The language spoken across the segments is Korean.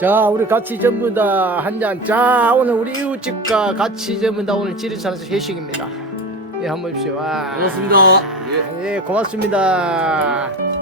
자, 우리 같이 전부 다 한 잔. 자, 오늘 우리 이웃집과 같이 전부 다 오늘 지리산에서 회식입니다. 예, 한번 보십시오. 와. 반갑습니다. 예. 예, 고맙습니다.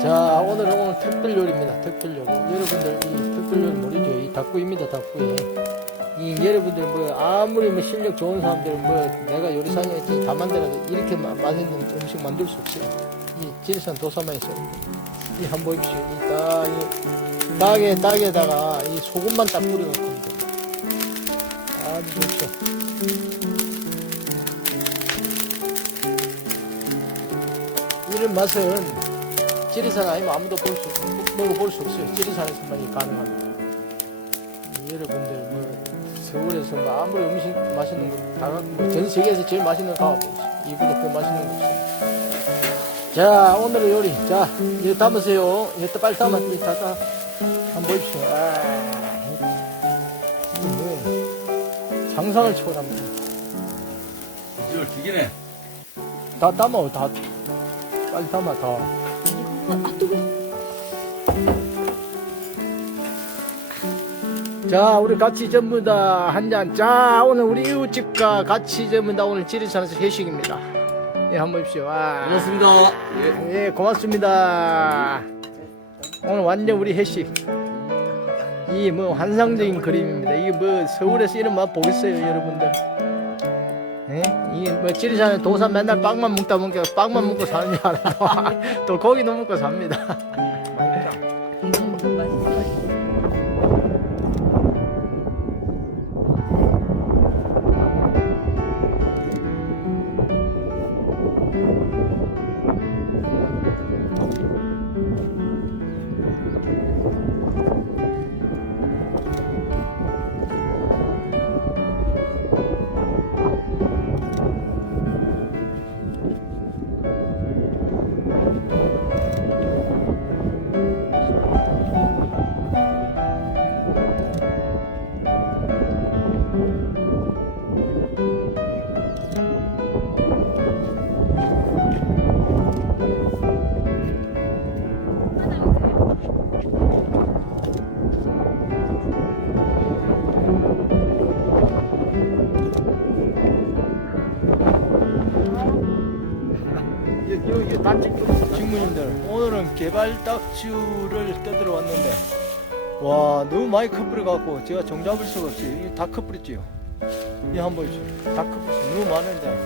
자, 오늘은 오늘 특별 요리입니다. 특별 요리. 여러분들 이 특별 요리 모르죠? 이 닭구이입니다. 닭구이. 이 여러분들 뭐 아무리 뭐 실력 좋은 사람들은 뭐 내가 요리사님이 다 만들어도 이렇게 마- 맛있는 음식 만들 수 없어요. 이 지리산 도사만 있어요. 이 한번 보십시오. 이딱이 닭에 닭에다가 이 소금만 딱 뿌려 놓고 아주 좋죠. 이런 맛은 지리산 아니면 아무도 볼 수, 먹어볼 수 없어요. 지리산에서만이 가능합니다. 여러분들 뭐 서울에서 뭐 아무리 음식 맛있는 거 다 뭐전 세계에서 제일 맛있는 거 가보세요. 이보다 더 맛있는 거 없어요. 자 오늘의 요리 자 이거 담으세요. 이거 빨리 담아 이 닫아 한번 보십시오. 아, 이게 뭐예요? 상상을 초월합니다. 비주얼 기기네. 다 담아 다 빨리 담아 다. 아, 뜨거 자, 우리 같이 전부 다 한 잔. 자, 오늘 우리 이웃집과 같이 전부 다 오늘 지리산에서 회식입니다. 예, 한번 보십시오. 와. 반갑습니다. 예. 예, 고맙습니다. 오늘 완전 우리 회식. 이 뭐 환상적인 그림입니다. 이게 뭐 서울에서 이런 맛 보겠어요, 여러분들. 예? 이게 뭐 지리산에 도산 맨날 빵만 먹다 보니까 빵만 먹고 사는 줄 알아요. 또 고기도 먹고 삽니다. 직무님들 오늘은 개발딱지를 뜯으러 왔는데 와 너무 많이 커버려갖고 제가 정잡을 수가 없어요 다 커버렸지요 이 한 번씩 다 커버렸어요 너무 많은데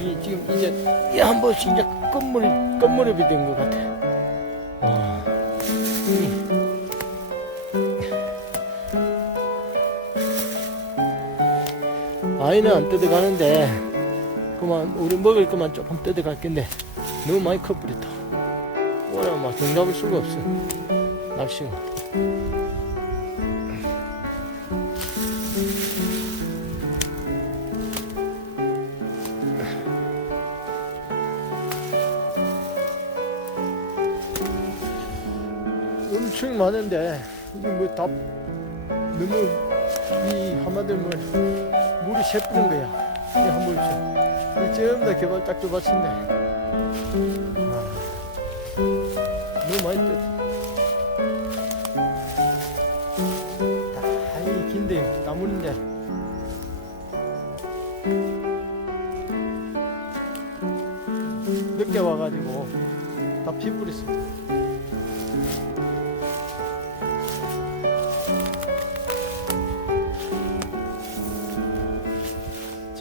이 지금 이제 이 한 번씩 이제 끝물이 끝무렵이 된것 같아 와. 이. 아이는 안 뜯어가는데 그만 우리 먹을 것만 조금 뜯어갈 건데 너무 많이 커버렸다 오늘 막 정잡을 수가 없어 낚시가 음, 엄청 많은데 이게 뭐 다 너무 이 하마들물 물이 새뿌는 거야. 이 보십시오. 이 전부 다 개발 딱 좁았는데 아, 너무 떴. 다이 긴데 나물인데 늦게 와가지고 다 피뿌렸습니다.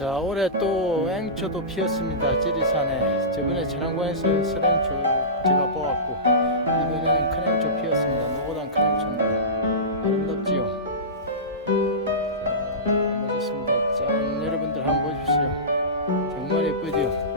자 올해 또 앵초도 피었습니다. 지리산에. 저번에 천안관에서 설앵초 제가 보았고 이번에는 큰 앵초 피었습니다. 노보단 큰 앵초입니다. 아름답지요? 자 멋있습니다. 짠 여러분들 한번 보십시오. 정말 예쁘죠